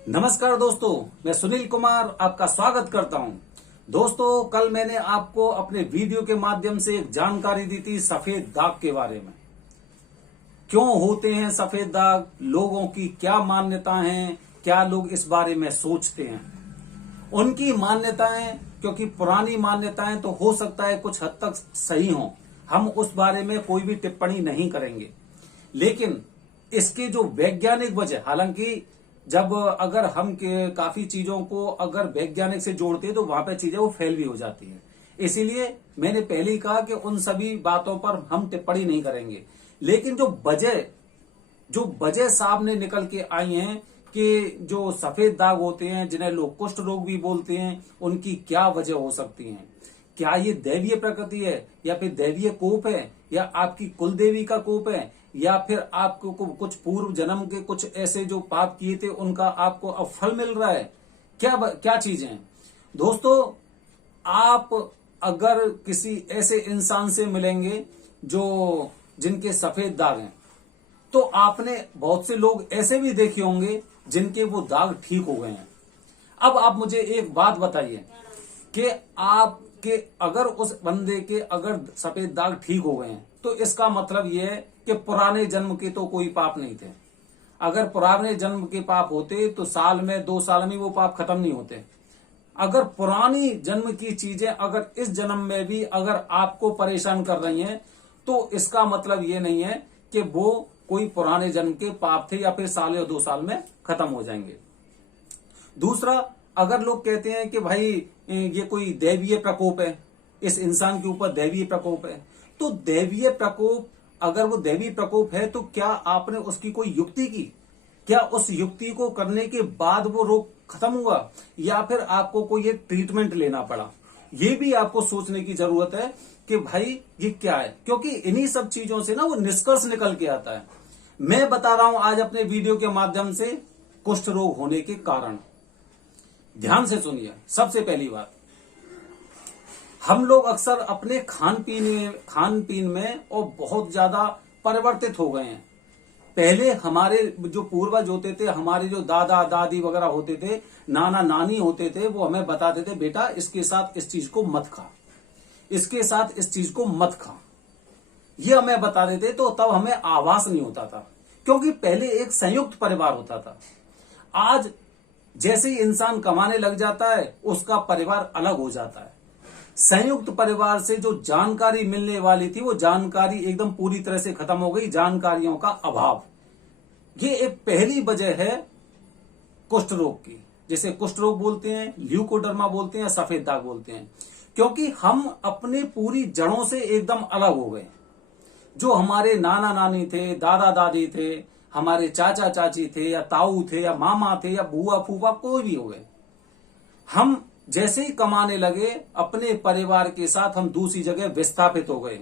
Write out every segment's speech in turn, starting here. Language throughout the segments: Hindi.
नमस्कार दोस्तों, मैं सुनील कुमार आपका स्वागत करता हूं। दोस्तों, कल मैंने आपको अपने वीडियो के माध्यम से एक जानकारी दी थी सफेद दाग के बारे में। क्यों होते हैं सफेद दाग, लोगों की क्या मान्यताएं हैं, क्या लोग इस बारे में सोचते हैं। उनकी मान्यताएं, क्योंकि पुरानी मान्यताएं तो हो सकता है कुछ हद तक सही हों, हम उस बारे में कोई भी टिप्पणी नहीं करेंगे, लेकिन इसके जो वैज्ञानिक वजह, हालांकि जब अगर हम काफी चीजों को अगर वैज्ञानिक से जोड़ते हैं तो वहां पे चीजें वो फेल भी हो जाती है। इसीलिए मैंने पहले ही कहा कि उन सभी बातों पर हम टिप्पणी नहीं करेंगे, लेकिन जो वजह सामने निकल के आई हैं कि जो सफेद दाग होते हैं, जिन्हें लोग कुष्ठ रोग भी बोलते हैं, उनकी क्या वजह हो सकती है। क्या ये दैवीय प्रकृति है, या फिर दैवीय कोप है, या आपकी कुल देवी का कोप है, या फिर आपको कुछ पूर्व जन्म के कुछ ऐसे जो पाप किए थे उनका आपको अब फल मिल रहा है। क्या चीजें हैं दोस्तों। आप अगर किसी ऐसे इंसान से मिलेंगे जिनके सफेद दाग हैं, तो आपने बहुत से लोग ऐसे भी देखे होंगे जिनके वो दाग ठीक हो गए हैं। अब आप मुझे एक बात बताइए कि आपके अगर उस बंदे के अगर सफेद दाग ठीक हो गए हैं, तो इसका मतलब यह है कि पुराने जन्म के तो कोई पाप नहीं थे। अगर पुराने जन्म के पाप होते तो साल में 2 साल में वो पाप खत्म नहीं होते। अगर पुरानी जन्म की चीजें अगर इस जन्म में भी अगर आपको परेशान कर रही हैं, तो इसका मतलब ये नहीं है कि वो कोई पुराने जन्म के पाप थे या फिर साल या 2 साल में खत्म हो जाएंगे। दूसरा, अगर लोग कहते हैं कि भाई ये कोई दैवीय प्रकोप है, इस इंसान के ऊपर दैवीय प्रकोप है, तो दैवीय प्रकोप, अगर वो दैवीय प्रकोप है तो क्या आपने उसकी कोई युक्ति की? क्या उस युक्ति को करने के बाद वो रोग खत्म हुआ, या फिर आपको कोई ये ट्रीटमेंट लेना पड़ा? ये भी आपको सोचने की जरूरत है कि भाई ये क्या है, क्योंकि इन्हीं सब चीजों से ना वो निष्कर्ष निकल के आता है। मैं बता रहा हूं आज अपने वीडियो के माध्यम से कुष्ठ रोग होने के कारण। ध्यान से सुनिए। सबसे पहली बात, हम लोग अक्सर अपने खान पीन में और बहुत ज्यादा परिवर्तित हो गए हैं। पहले हमारे जो पूर्वज होते थे, हमारे जो दादा दादी वगैरह होते थे, नाना नानी होते थे, वो हमें बताते थे बेटा इसके साथ इस चीज को मत खा, इसके साथ इस चीज को मत खा। ये हमें बता देते तो तब हमें आभास नहीं होता था, क्योंकि पहले एक संयुक्त परिवार होता था। आज जैसे ही इंसान कमाने लग जाता है, उसका परिवार अलग हो जाता है। संयुक्त परिवार से जो जानकारी मिलने वाली थी, वो जानकारी एकदम पूरी तरह से खत्म हो गई। जानकारियों का अभाव, ये एक पहली वजह है कुष्ठ रोग की, जिसे कुष्ठ रोग बोलते हैं, ल्यूकोडर्मा बोलते हैं, सफेद दाग बोलते हैं। क्योंकि हम अपने पूरी जड़ों से एकदम अलग हो गए। जो हमारे नाना नानी थे, दादा दादी थे, हमारे चाचा चाची थे, या ताऊ थे, या मामा थे, या बुआ फूफा, कोई भी हो गए, हम जैसे ही कमाने लगे अपने परिवार के साथ, हम दूसरी जगह विस्थापित हो गए।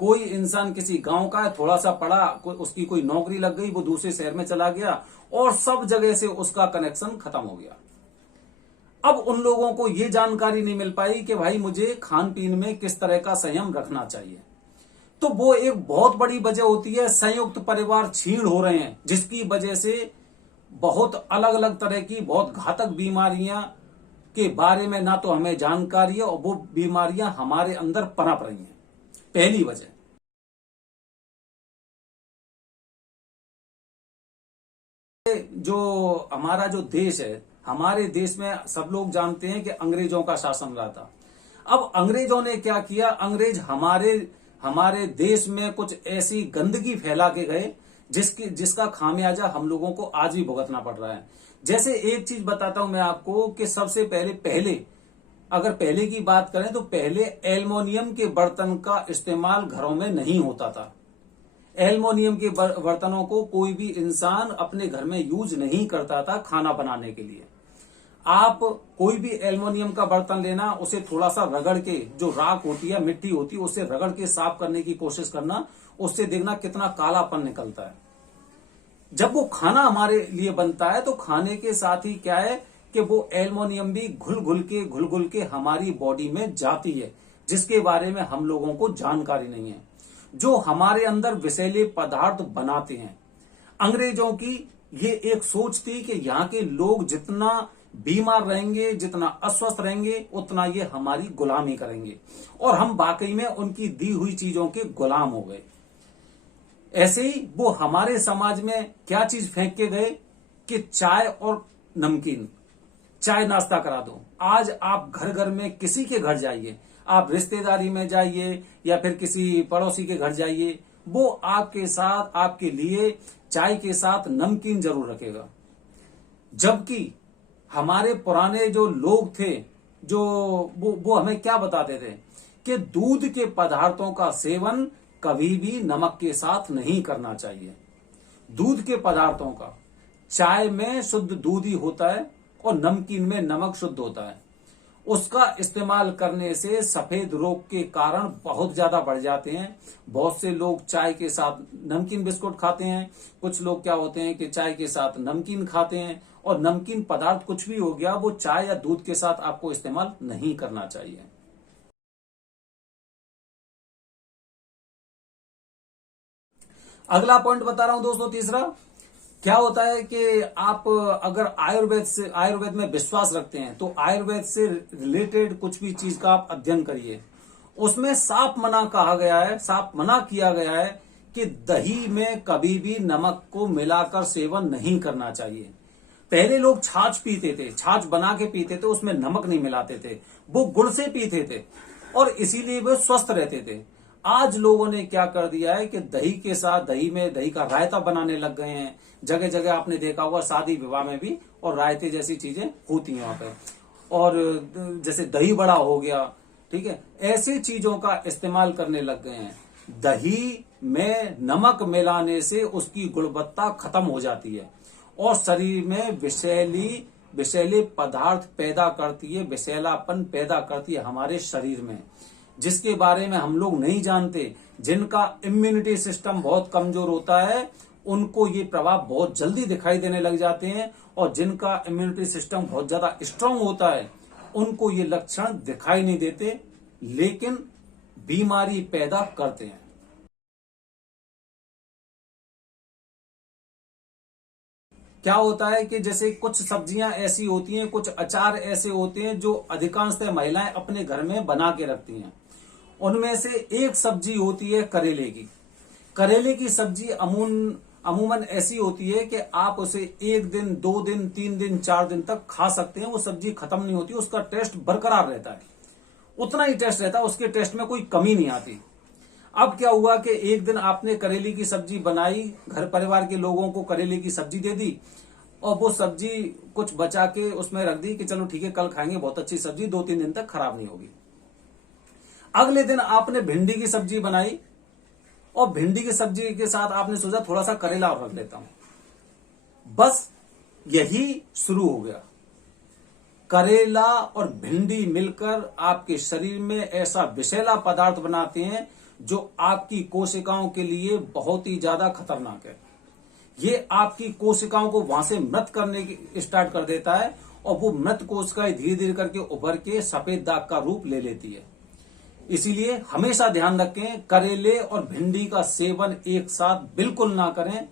कोई इंसान किसी गांव का है, थोड़ा सा पढ़ा, उसकी कोई नौकरी लग गई, वो दूसरे शहर में चला गया और सब जगह से उसका कनेक्शन खत्म हो गया। अब उन लोगों को ये जानकारी नहीं मिल पाई कि भाई मुझे खान पीन में किस तरह का संयम रखना चाहिए। तो वो एक बहुत बड़ी वजह होती है। संयुक्त परिवार छीण हो रहे हैं, जिसकी वजह से बहुत अलग अलग तरह की बहुत घातक बीमारियां के बारे में ना तो हमें जानकारी है, और वो बीमारियां हमारे अंदर पनप रही हैं। पहली वजह। जो हमारा जो देश है, हमारे देश में सब लोग जानते हैं कि अंग्रेजों का शासन रहा था। अब अंग्रेजों ने क्या किया, अंग्रेज हमारे देश में कुछ ऐसी गंदगी फैला के गए जिसका खामियाजा हम लोगों को आज भी भुगतना पड़ रहा है। जैसे एक चीज बताता हूं मैं आपको कि सबसे पहले अगर पहले की बात करें तो पहले एल्युमिनियम के बर्तन का इस्तेमाल घरों में नहीं होता था। एल्युमिनियम के बर्तनों को कोई भी इंसान अपने घर में यूज नहीं करता था खाना बनाने के लिए। आप कोई भी एल्युमिनियम का बर्तन लेना, उसे थोड़ा सा रगड़ के, जो राख होती है, मिट्टी होती है, उससे रगड़ के साफ करने की कोशिश करना, उससे देखना कितना कालापन निकलता है। जब वो खाना हमारे लिए बनता है तो खाने के साथ ही क्या है कि वो एल्युमिनियम भी घुल घुल के हमारी बॉडी में जाती है, जिसके बारे में हम लोगों को जानकारी नहीं है। जो हमारे अंदर विषैले पदार्थ बनाते हैं, अंग्रेजों की ये एक सोच थी कि यहाँ के लोग जितना बीमार रहेंगे, जितना अस्वस्थ रहेंगे, उतना ये हमारी गुलामी करेंगे, और हम वाकई में उनकी दी हुई चीजों के गुलाम हो गए। ऐसे ही वो हमारे समाज में क्या चीज फेंक के गए कि चाय और नमकीन, चाय नाश्ता करा दो। आज आप घर घर में किसी के घर जाइए, आप रिश्तेदारी में जाइए या फिर किसी पड़ोसी के घर जाइए, वो आपके साथ, आपके लिए चाय के साथ नमकीन जरूर रखेगा। जबकि हमारे पुराने जो लोग थे, जो वो हमें क्या बताते थे कि दूध के पदार्थों का सेवन कभी भी नमक के साथ नहीं करना चाहिए। दूध के पदार्थों का, चाय में शुद्ध दूध ही होता है और नमकीन में नमक शुद्ध होता है। उसका इस्तेमाल करने से सफेद रोग के कारण बहुत ज्यादा बढ़ जाते हैं। बहुत से लोग चाय के साथ नमकीन बिस्कुट खाते हैं, कुछ लोग क्या होते हैं कि चाय के साथ नमकीन खाते हैं, और नमकीन पदार्थ कुछ भी हो गया, वो चाय या दूध के साथ आपको इस्तेमाल नहीं करना चाहिए। अगला पॉइंट बता रहा हूं दोस्तों, तीसरा क्या होता है कि आप अगर आयुर्वेद में विश्वास रखते हैं तो आयुर्वेद से रिलेटेड कुछ भी चीज का आप अध्ययन करिए। उसमें साफ मना किया गया है कि दही में कभी भी नमक को मिलाकर सेवन नहीं करना चाहिए। पहले लोग छाछ पीते थे, छाछ बना के पीते थे, उसमें नमक नहीं मिलाते थे, वो गुड़ से पीते थे और इसीलिए वो स्वस्थ रहते थे। आज लोगों ने क्या कर दिया है कि दही के साथ दही का रायता बनाने लग गए हैं। जगह जगह आपने देखा होगा शादी विवाह में भी, और रायते जैसी चीजें होती हैं वहां पे, और जैसे दही बड़ा हो गया, ठीक है, ऐसी चीजों का इस्तेमाल करने लग गए हैं। दही में नमक मिलाने से उसकी गुणवत्ता खत्म हो जाती है और शरीर में विषैले पदार्थ पैदा करती है, विषैलापन पैदा करती है हमारे शरीर में, जिसके बारे में हम लोग नहीं जानते। जिनका इम्यूनिटी सिस्टम बहुत कमजोर होता है उनको ये प्रभाव बहुत जल्दी दिखाई देने लग जाते हैं, और जिनका इम्यूनिटी सिस्टम बहुत ज्यादा स्ट्रांग होता है उनको ये लक्षण दिखाई नहीं देते, लेकिन बीमारी पैदा करते हैं। क्या होता है कि जैसे कुछ सब्जियां ऐसी होती हैं, कुछ अचार ऐसे होते हैं जो अधिकांशतः महिलाएं अपने घर में बना के रखती हैं। उनमें से एक सब्जी होती है करेले की। करेले की सब्जी अमूमन ऐसी होती है कि आप उसे 1 दिन, 2 दिन, 3 दिन, 4 दिन तक खा सकते हैं, वो सब्जी खत्म नहीं होती, उसका टेस्ट बरकरार रहता है, उतना ही टेस्ट रहता है, उसके टेस्ट में कोई कमी नहीं आती। अब क्या हुआ कि एक दिन आपने करेले की सब्जी बनाई, घर परिवार के लोगों को करेले की सब्जी दे दी, और वो सब्जी कुछ बचा के उसमें रख दी कि चलो ठीक है कल खाएंगे, बहुत अच्छी सब्जी, 2-3 दिन तक खराब नहीं होगी। अगले दिन आपने भिंडी की सब्जी बनाई, और भिंडी की सब्जी के साथ आपने सोचा थोड़ा सा करेला और रख लेता हूं, बस यही शुरू हो गया। करेला और भिंडी मिलकर आपके शरीर में ऐसा विषैला पदार्थ बनाते हैं जो आपकी कोशिकाओं के लिए बहुत ही ज्यादा खतरनाक है। ये आपकी कोशिकाओं को वहां से मृत करने की स्टार्ट कर देता है, और वो मृत कोशिकाएं धीरे धीरे करके उभर के सफेद दाग का रूप ले लेती है। इसीलिए हमेशा ध्यान रखें, करेले और भिंडी का सेवन एक साथ बिल्कुल ना करें,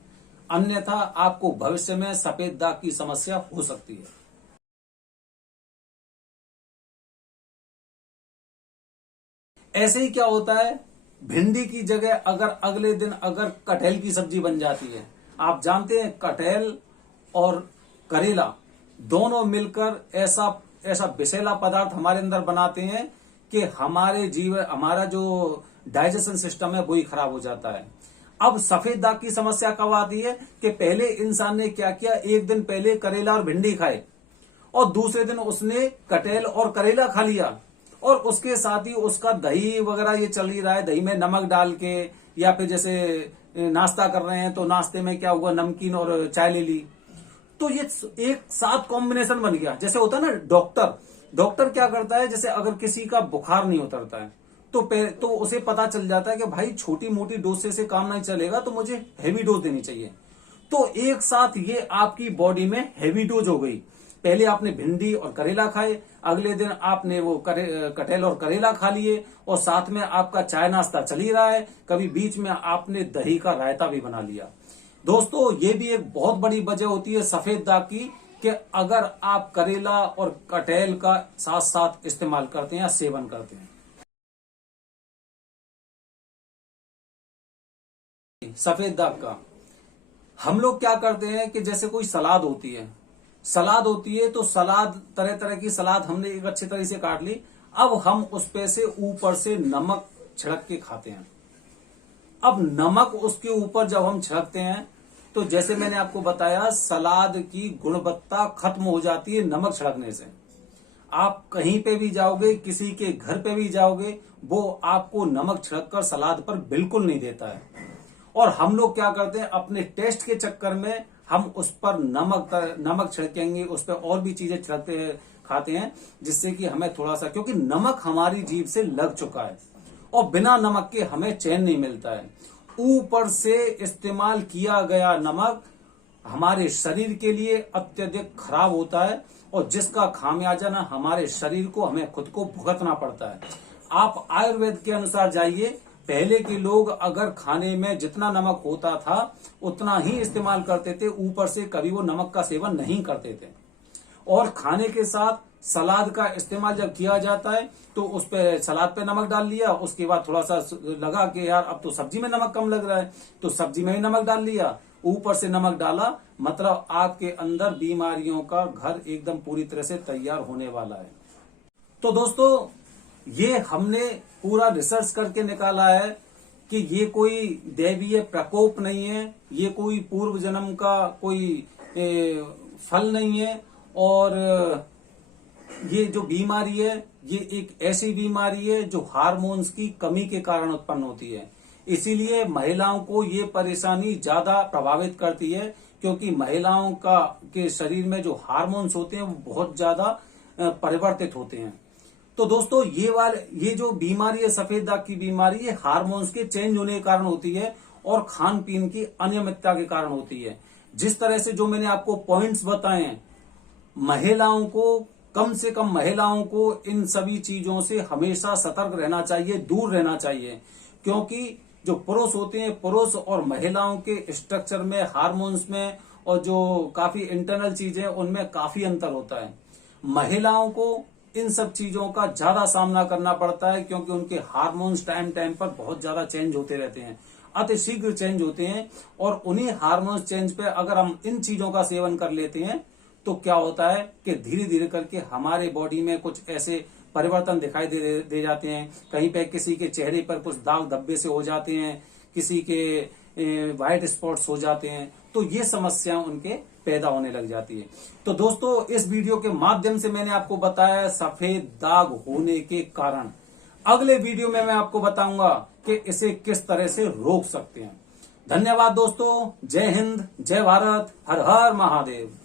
अन्यथा आपको भविष्य में सफेद दाग की समस्या हो सकती है। ऐसे ही क्या होता है, भिंडी की जगह अगर अगले दिन अगर कटहल की सब्जी बन जाती है, आप जानते हैं कटहल और करेला दोनों मिलकर ऐसा विषैला पदार्थ हमारे अंदर बनाते हैं कि हमारा जो डाइजेशन सिस्टम है वही खराब हो जाता है। अब सफेद दाग की समस्या कब आती है कि पहले इंसान ने क्या किया, एक दिन पहले करेला और भिंडी खाए और दूसरे दिन उसने कटहल और करेला खा लिया, और उसके साथ ही उसका दही वगैरह ये चल ही रहा है, दही में नमक डाल के, या फिर जैसे नाश्ता कर रहे हैं तो नाश्ते में क्या हुआ, नमकीन और चाय ले ली। तो ये एक साथ कॉम्बिनेशन बन गया। जैसे होता है ना, डॉक्टर क्या करता है, जैसे अगर किसी का बुखार नहीं उतरता है तो उसे पता चल जाता है कि भाई छोटी मोटी डोज से काम नहीं चलेगा, तो मुझे हैवी डोज देनी चाहिए। तो एक साथ ये आपकी बॉडी में हैवी डोज हो गई। पहले आपने भिंडी और करेला खाए, अगले दिन आपने वो कटहल और करेला खा लिए, और साथ में आपका चाय नाश्ता चल ही रहा है, कभी बीच में आपने दही का रायता भी बना लिया। दोस्तों ये भी एक बहुत बड़ी वजह होती है सफेद दाग की कि अगर आप करेला और कटहल का साथ साथ इस्तेमाल करते हैं या सेवन करते हैं। सफेद दाग का हम लोग क्या करते हैं कि जैसे कोई सलाद होती है तो सलाद तरह तरह की सलाद हमने एक अच्छी तरह से काट ली। अब हम उस पे से ऊपर से नमक छिड़क के खाते हैं। अब नमक उसके ऊपर जब हम छिड़कते हैं तो जैसे मैंने आपको बताया सलाद की गुणवत्ता खत्म हो जाती है नमक छिड़कने से। आप कहीं पे भी जाओगे, किसी के घर पे भी जाओगे, वो आपको नमक छिड़ककर सलाद पर बिल्कुल नहीं देता है। और हम लोग क्या करते हैं, अपने टेस्ट के चक्कर में हम उस पर नमक छिड़केंगे, उस पर और भी चीजें छिड़कते खाते हैं, जिससे कि हमें थोड़ा सा, क्योंकि नमक हमारी जीभ से लग चुका है और बिना नमक के हमें चैन नहीं मिलता है। ऊपर से इस्तेमाल किया गया नमक हमारे शरीर के लिए अत्यधिक खराब होता है और जिसका खामियाजा ना हमारे शरीर को, हमें खुद को भुगतना पड़ता है। आप आयुर्वेद के अनुसार जाइए, पहले के लोग अगर खाने में जितना नमक होता था उतना ही इस्तेमाल करते थे, ऊपर से कभी वो नमक का सेवन नहीं करते थे। और खाने के साथ सलाद का इस्तेमाल जब किया जाता है तो उस पे सलाद पे नमक डाल लिया, उसके बाद थोड़ा सा लगा कि यार अब तो सब्जी में नमक कम लग रहा है तो सब्जी में ही नमक डाल लिया, ऊपर से नमक डाला, मतलब आपके अंदर बीमारियों का घर एकदम पूरी तरह से तैयार होने वाला है। तो दोस्तों ये हमने पूरा रिसर्च करके निकाला है कि ये कोई दैवीय प्रकोप नहीं है, ये कोई पूर्व जन्म का कोई फल नहीं है। और ये जो बीमारी है ये एक ऐसी बीमारी है जो हार्मोन्स की कमी के कारण उत्पन्न होती है। इसीलिए महिलाओं को ये परेशानी ज्यादा प्रभावित करती है, क्योंकि महिलाओं के शरीर में जो हार्मोन्स होते हैं वो बहुत ज्यादा परिवर्तित होते हैं। तो दोस्तों ये जो बीमारी है सफेद दाग की बीमारी, ये हार्मोन्स के चेंज होने के कारण होती है और खान पीन की अनियमितता के कारण होती है। जिस तरह से जो मैंने आपको पॉइंट्स बताए हैं, महिलाओं को, कम से कम महिलाओं को इन सभी चीजों से हमेशा सतर्क रहना चाहिए, दूर रहना चाहिए, क्योंकि जो पुरुष होते हैं, पुरुष और महिलाओं के स्ट्रक्चर में, हार्मोन्स में और जो काफी इंटरनल चीजें उनमें काफी अंतर होता है। महिलाओं को इन सब चीजों का ज्यादा सामना करना पड़ता है क्योंकि उनके हार्मोन्स टाइम टाइम पर बहुत ज्यादा चेंज होते रहते हैं, अति शीघ्र चेंज होते हैं। और उन्हीं हार्मोन्स चेंज पे अगर हम इन चीजों का सेवन कर लेते हैं तो क्या होता है कि धीरे धीरे करके हमारे बॉडी में कुछ ऐसे परिवर्तन दिखाई दे जाते हैं। कहीं पे किसी के चेहरे पर कुछ दाग धब्बे से हो जाते हैं, किसी के व्हाइट स्पॉट्स हो जाते हैं, तो ये समस्याएं उनके पैदा होने लग जाती है। तो दोस्तों इस वीडियो के माध्यम से मैंने आपको बताया सफेद दाग होने के कारण। अगले वीडियो में मैं आपको बताऊंगा कि इसे किस तरह से रोक सकते हैं। धन्यवाद दोस्तों, जय हिंद, जय भारत, हर हर महादेव।